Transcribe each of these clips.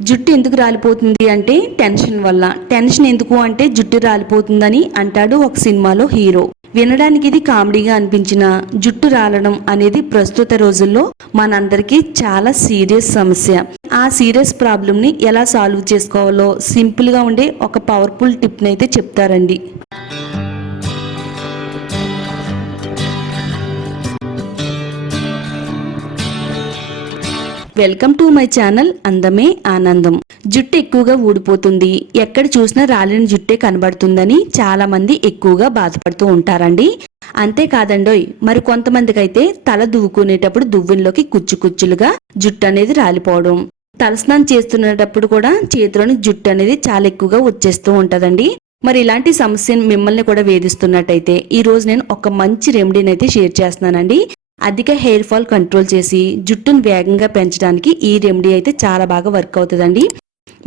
జుట్టు ఎందుకు రాలిపోతుంది అంటే టెన్షన్ వల్ల. టెన్షన్ ఎందుకు అంటే జుట్టు రాలిపోతుందని అంటాడు ఒక సినిమాలో హీరో. వినడానికి ఇది కామెడీగా అనిపించిన జుట్టు రాలడం అనేది ప్రస్తుత రోజుల్లో మనందరికీ చాలా సీరియస్ సమస్య. ఆ సీరియస్ ప్రాబ్లమ్ ని ఎలా సాల్వ్ చేసుకోవాలో సింపుల్ గా ఉండే ఒక పవర్ఫుల్ టిప్ నైతే చెప్తారండి. వెల్కమ్ టు మై ఛానల్ అందమే ఆనందం. జుట్టు ఎక్కువగా ఊడిపోతుంది, ఎక్కడ చూసినా రాలిన జుట్టే కనబడుతుందని చాలా మంది ఎక్కువగా బాధపడుతూ ఉంటారండి. అంతేకాదండోయ్, మరి కొంతమందికి అయితే తల దువ్వుకునేటప్పుడు దువ్వెనలోకి కుచ్చులుగా జుట్టు అనేది రాలిపోవడం, తలస్నానం చేస్తున్నప్పుడు కూడా చేతిలోని జుట్టు అనేది చాలా ఎక్కువగా వచ్చేస్తూ ఉంటదండి. మరి ఇలాంటి సమస్య మిమ్మల్ని కూడా వేధిస్తున్నట్టయితే ఈ రోజు నేను ఒక మంచి రెమెడీని అయితే షేర్ చేస్తున్నానండి. అధిక హెయిర్ ఫాల్ కంట్రోల్ చేసి జుట్టును వేగంగా పెంచడానికి ఈ రెమెడీ అయితే చాలా బాగా వర్క్ అవుతుందండి.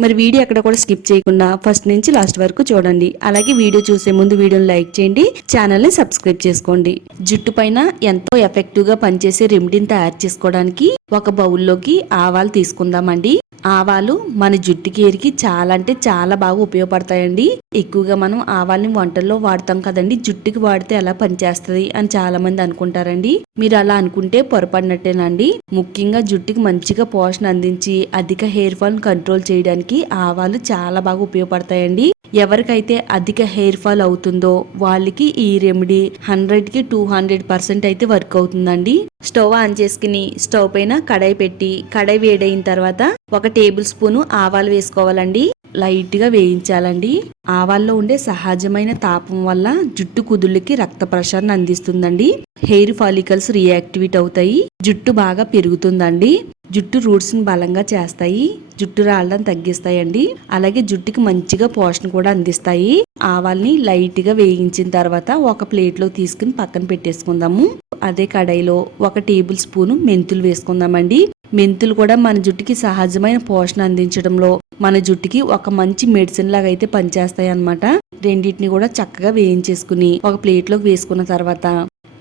మరి వీడియో ఎక్కడ కూడా స్కిప్ చేయకుండా ఫస్ట్ నుంచి లాస్ట్ వరకు చూడండి. అలాగే వీడియో చూసే ముందు వీడియోని లైక్ చేయండి, ఛానల్ని సబ్స్క్రైబ్ చేసుకోండి. జుట్టు పైన ఎంతో ఎఫెక్టివ్ గా పనిచేసే రెమెడీని తయారు చేసుకోవడానికి ఒక బౌల్లోకి ఆవాలు తీసుకుందామండి. ఆవాలు మన జుట్టుకి ఏరికి చాలా అంటే చాలా బాగా ఉపయోగపడతాయండి. ఎక్కువగా మనం ఆవాల్ని వంటల్లో వాడతాం కదండి, జుట్టుకి వాడితే ఎలా పనిచేస్తుంది అని చాలా మంది అనుకుంటారండి. మీరు అలా అనుకుంటే పొరపడినట్టేనండి. ముఖ్యంగా జుట్టుకి మంచిగా పోషణ అందించి అధిక హెయిర్ ఫాల్ కంట్రోల్ చేయడానికి ఆవాలు చాలా బాగా ఉపయోగపడతాయండి. ఎవరికైతే అధిక హెయిర్ ఫాల్ అవుతుందో వాళ్ళకి ఈ రెమెడీ 100కి 200% అయితే వర్క్ అవుతుందండి. స్టవ్ ఆన్ చేసుకుని స్టవ్ పైన కడాయి పెట్టి కడాయి వేడైన తర్వాత 1 టేబుల్ స్పూన్ ఆవాలు వేసుకోవాలండి. లైట్ గా వేయించాలండి. ఆవాల్లో ఉండే సహజమైన తాపం వల్ల జుట్టు కుదుళ్ళకి రక్త ప్రసరణ అందిస్తుందండి. హెయిర్ ఫాలికల్స్ రియాక్టివేట్ అవుతాయి, జుట్టు బాగా పెరుగుతుందండి. జుట్టు రూట్స్ ని బలంగా చేస్తాయి, జుట్టు రాలడం తగ్గిస్తాయండి. అలాగే జుట్టుకి మంచిగా పోషణ కూడా అందిస్తాయి. ఆవాల్ని లైట్ గా వేయించిన తర్వాత ఒక ప్లేట్ లో తీసుకుని పక్కన పెట్టేసుకుందాము. అదే కడాయిలో 1 టేబుల్ స్పూన్ మెంతులు వేసుకుందామండి. మెంతులు కూడా మన జుట్టుకి సహజమైన పోషణ అందించడంలో మన జుట్టుకి ఒక మంచి మెడిసిన్ లాగా అయితే పనిచేస్తాయి అన్నమాట. రెండింటిని కూడా చక్కగా వేయించేసుకుని ఒక ప్లేట్ లోకి వేసుకున్న తర్వాత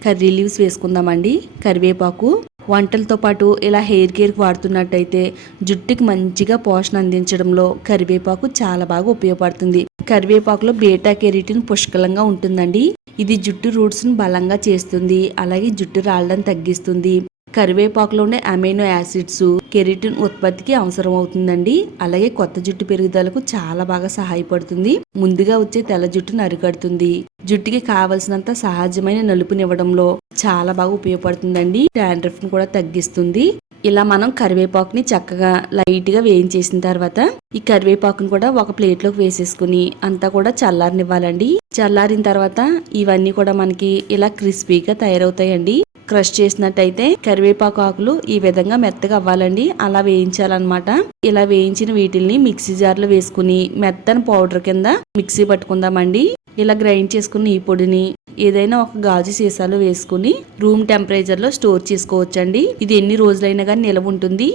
కర్రీ లీవ్స్ వేసుకుందామండి. కరివేపాకు. వంటలతో పాటు ఇలా హెయిర్ కేర్ వాడుతున్నట్టయితే జుట్టుకి మంచిగా పోషణ అందించడంలో కరివేపాకు చాలా బాగా ఉపయోగపడుతుంది. కరివేపాకులో బీటా కెరటిన్ పుష్కలంగా ఉంటుందండి. ఇది జుట్టు రూట్స్ ను బలంగా చేస్తుంది, అలాగే జుట్టు రాలడం తగ్గిస్తుంది. కరివేపాకులో ఉండే అమైనో యాసిడ్స్ కెరటిన్ ఉత్పత్తికి అవసరం అవుతుందండి. అలాగే కొత్త జుట్టు పెరుగుదలకు చాలా బాగా సహాయపడుతుంది. ముందుగా వచ్చే తెల్ల జుట్టును అరికడుతుంది. జుట్టుకి కావలసినంత సహజమైన నలుపునివ్వడంలో చాలా బాగా ఉపయోగపడుతుందండి. డాండ్రఫ్ ను కూడా తగ్గిస్తుంది. ఇలా మనం కరివేపాకుని చక్కగా లైట్ గా వేయించేసిన తర్వాత ఈ కరివేపాకుని కూడా ఒక ప్లేట్ లోకి వేసేసుకుని అంతా కూడా చల్లారనివ్వాలండి. చల్లారిన తర్వాత ఇవన్నీ కూడా మనకి ఇలా క్రిస్పీగా తయారవుతాయండి. క్రష్ చేసినట్టయితే కరివేపాకు ఆకులు ఈ విధంగా మెత్తగా అవ్వాలండి. అలా వేయించాలన్నమాట. ఇలా వేయించిన వీటిల్ని మిక్సీ జార్ లో వేసుకుని మెత్తని పౌడర్ కింద మిక్సీ పట్టుకుందామండి. ఇలా గ్రైండ్ చేసుకుని ఈ పొడిని ఏదైనా ఒక గాజు సీసాలో వేసుకుని రూమ్ టెంపరేచర్ లో స్టోర్ చేసుకోవచ్చండి. ఇది ఎన్ని రోజులైనా కానీ నిలవ ఉంటుంది.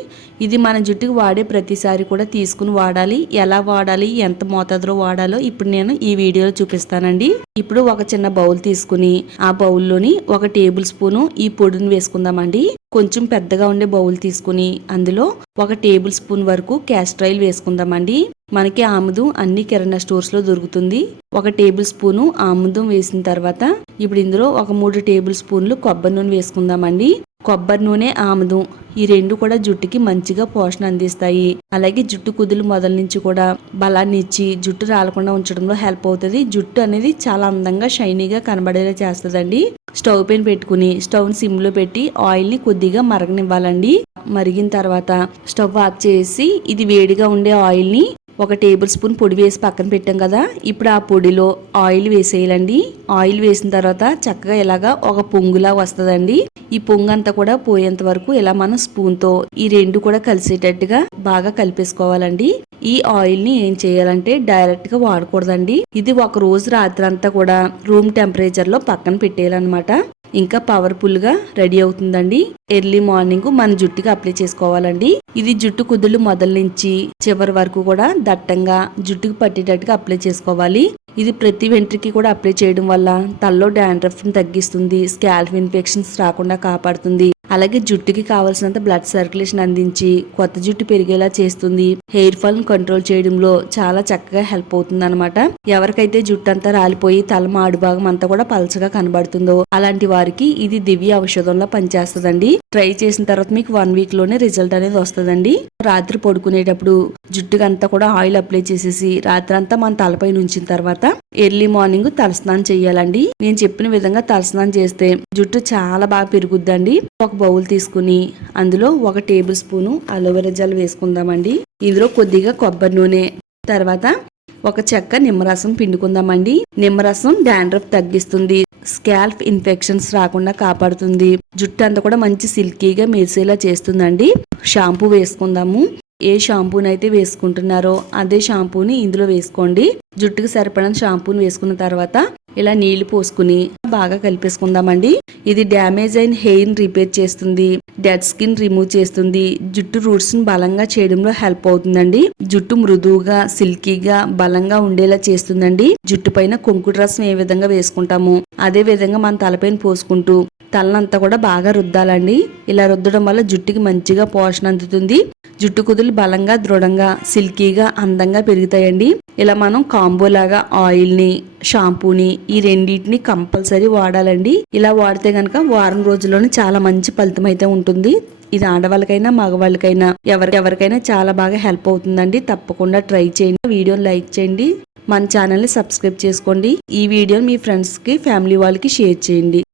ఇది మన జుట్టుకు వాడే ప్రతిసారి కూడా తీసుకుని వాడాలి. ఎలా వాడాలి, ఎంత మోతాదులో వాడాలో ఇప్పుడు నేను ఈ వీడియోలో చూపిస్తానండి. ఇప్పుడు ఒక చిన్న బౌల్ తీసుకుని ఆ బౌల్లోని 1 టేబుల్ స్పూన్ ఈ పొడిని వేసుకుందామండి. కొంచెం పెద్దగా ఉండే బౌల్ తీసుకుని అందులో 1 టేబుల్ స్పూన్ వరకు క్యాస్టర్ ఆయిల్ వేసుకుందామండి. మనకి ఆముదం అన్ని కిరాణా స్టోర్స్ లో దొరుకుతుంది. 1 టేబుల్ స్పూన్ ఆముదం వేసిన తర్వాత ఇప్పుడు ఇందులో ఒక 3 టేబుల్ స్పూన్లు కొబ్బరి నూనె వేసుకుందామండి. కొబ్బరి నూనె, ఆముదం ఈ రెండు కూడా జుట్టుకి మంచిగా పోషణ అందిస్తాయి. అలాగే జుట్టు కుదులు మొదల నుంచి కూడా బలాన్ని ఇచ్చి జుట్టు రాలకుండా ఉంచడంలో హెల్ప్ అవుతుంది. జుట్టు అనేది చాలా అందంగా షైనీగా కనబడేలా చేస్తుందండి. స్టవ్ పైన పెట్టుకుని స్టవ్ ని సిమ్ లో పెట్టి ఆయిల్ ని కొద్దిగా మరగనివ్వాలండి. మరిగిన తర్వాత స్టవ్ ఆఫ్ చేసి ఇది వేడిగా ఉండే ఆయిల్ ని 1 టేబుల్ స్పూన్ పొడి వేసి పక్కన పెట్టాం కదా, ఇప్పుడు ఆ పొడిలో ఆయిల్ వేసేయాలండి. ఆయిల్ వేసిన తర్వాత చక్కగా ఇలాగా ఒక పొంగులా వస్తుందండి. ఈ పొంగు అంతా కూడా పోయేంత వరకు ఇలా మనం స్పూన్ తో ఈ రెండు కూడా కలిసేటట్టుగా బాగా కలిపేసుకోవాలండి. ఈ ఆయిల్ ని ఏం చేయాలంటే డైరెక్ట్ గా వాడకూడదండి. ఇది ఒక రోజు రాత్రి అంతా కూడా రూమ్ టెంపరేచర్ లో పక్కన పెట్టేయాలన్నమాట. ఇంకా పవర్ఫుల్ గా రెడీ అవుతుందండి. ఎర్లీ మార్నింగ్ మన జుట్టుకి అప్లై చేసుకోవాలండి. ఇది జుట్టు కుదుళ్ళు మొదల నుంచి చివరి వరకు కూడా దట్టంగా జుట్టుకు పట్టేటట్టుగా అప్లై చేసుకోవాలి. ఇది ప్రతి వెంట్రుకి కూడా అప్లై చేయడం వల్ల తలలో డాండ్రఫ్ ని తగ్గిస్తుంది, స్కాల్ప్ ఇన్ఫెక్షన్స్ రాకుండా కాపాడుతుంది. అలాగే జుట్టుకి కావాల్సినంత బ్లడ్ సర్క్యులేషన్ అందించి కొత్త జుట్టు పెరిగేలా చేస్తుంది. హెయిర్ ఫాల్ కంట్రోల్ చేయడంలో చాలా చక్కగా హెల్ప్ అవుతుంది అనమాట. ఎవరికైతే జుట్టు అంతా రాలిపోయి తల మాడు భాగం అంతా కూడా పలచగా కనబడుతుందో అలాంటి వారికి ఇది దివ్య ఔషధంలో పనిచేస్తుందండి. ట్రై చేసిన తర్వాత మీకు 1 వీక్ లోనే రిజల్ట్ అనేది వస్తుందండి. రాత్రి పడుకునేటప్పుడు జుట్టుకి అంతా కూడా ఆయిల్ అప్లై చేసేసి రాత్రి అంతా మన తలపై ఉంచిన తర్వాత ఎర్లీ మార్నింగ్ తలస్నానం చేయాలండి. నేను చెప్పిన విధంగా తలస్నానం చేస్తే జుట్టు చాలా బాగా పెరుగుద్దండి. ఒక బౌల్ తీసుకుని అందులో 1 టేబుల్ స్పూను అలోవెరా జెల్ వేసుకుందామండి. ఇందులో కొద్దిగా కొబ్బరి నూనె, తర్వాత 1 చెక్క నిమ్మరసం పిండుకుందామండి. నిమ్మరసం డాండ్రఫ్ తగ్గిస్తుంది, స్కాల్ప్ ఇన్ఫెక్షన్స్ రాకుండా కాపాడుతుంది, జుట్టు అంతా కూడా మంచి సిల్కీగా మెరిసేలా చేస్తుందండి. షాంపూ వేసుకుందాము. ఏ షాంపూనైతే వేసుకుంటున్నారో అదే షాంపూని ఇందులో వేసుకోండి. జుట్టుకు సరిపడిన షాంపూని వేసుకున్న తర్వాత ఇలా నీళ్లు పోసుకుని బాగా కలిపేసుకుందామండి. ఇది డ్యామేజ్ అయిన హెయిర్ రిపేర్ చేస్తుంది, డెడ్ స్కిన్ రిమూవ్ చేస్తుంది, జుట్టు రూట్స్ ని బలంగా చేయడంలో హెల్ప్ అవుతుందండి. జుట్టు మృదువుగా సిల్కీగా బలంగా ఉండేలా చేస్తుందండి. జుట్టు పైన కుంకుడు రసం ఏ విధంగా వేసుకుంటామో అదే విధంగా మన తలపైన పోసుకుంటూ తలనంతా కూడా బాగా రుద్దాలండి. ఇలా రుద్దడం వల్ల జుట్టుకి మంచిగా పోషణ అందుతుంది. జుట్టు కుదులు బలంగా దృఢంగా సిల్కీగా అందంగా పెరుగుతాయండి. ఇలా మనం కాంబో లాగా ఆయిల్ ని షాంపూని ఈ రెండింటిని కంపల్సరీ వాడాలండి. ఇలా వాడితే గనక వారం రోజుల్లోనే చాలా మంచి ఫలితం అయితే ఉంటుంది. ఇది ఆడవాళ్ళకైనా మగవాళ్ళకైనా ఎవరికైనా చాలా బాగా హెల్ప్ అవుతుందండి. తప్పకుండా ట్రై చేయండి. వీడియోని లైక్ చేయండి, మన ఛానల్ని సబ్స్క్రైబ్ చేసుకోండి. ఈ వీడియోని మీ ఫ్రెండ్స్కి ఫ్యామిలీ వాళ్ళకి షేర్ చేయండి.